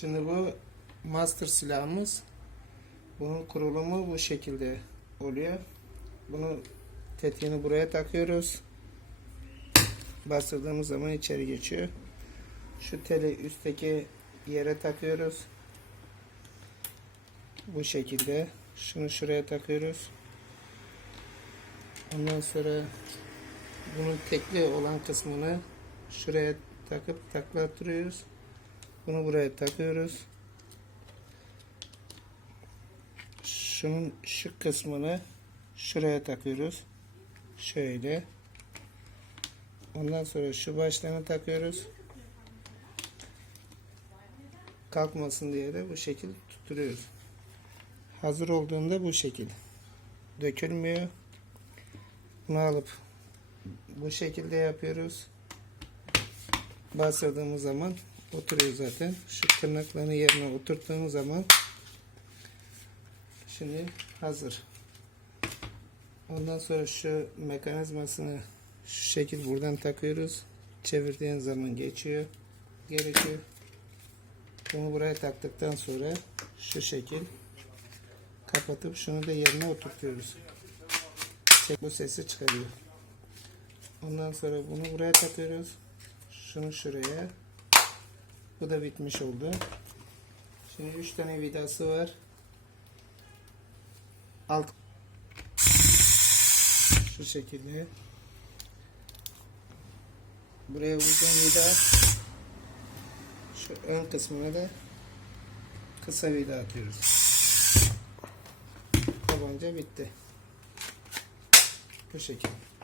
Şimdi bu master silahımız. Bunun kurulumu bu şekilde oluyor. Bunu tetiğini buraya takıyoruz. Bastırdığımız zaman içeri geçiyor. Şu teli üstteki yere takıyoruz. Bu şekilde. Şunu şuraya takıyoruz. Ondan sonra bunun tekli olan kısmını şuraya takıp taklattırıyoruz. Bunu buraya takıyoruz. Şunun şu kısmını şuraya takıyoruz. Şöyle. Ondan sonra şu başlarını takıyoruz. Kalkmasın diye de bu şekil tutturuyoruz. Hazır olduğunda bu şekil. Dökülmüyor. Bunu alıp bu şekilde yapıyoruz. Bastırdığımız zaman oturuyor zaten. Şu tırnaklarını yerine oturttuğumuz zaman şimdi hazır. Ondan sonra şu mekanizmasını şu şekil buradan takıyoruz. Çevirdiğin zaman geçiyor. Gerekiyor. Bunu buraya taktıktan sonra şu şekil kapatıp şunu da yerine oturtuyoruz. Bu sesi çıkarıyor. Ondan sonra bunu buraya takıyoruz. Şunu şuraya. Bu da bitmiş oldu. Şimdi 3 tane vidası var. Alt şu şekilde. Buraya uzun vida. Şu ön kısmına da kısa vida atıyoruz. Tabanca bitti. Bu şekilde.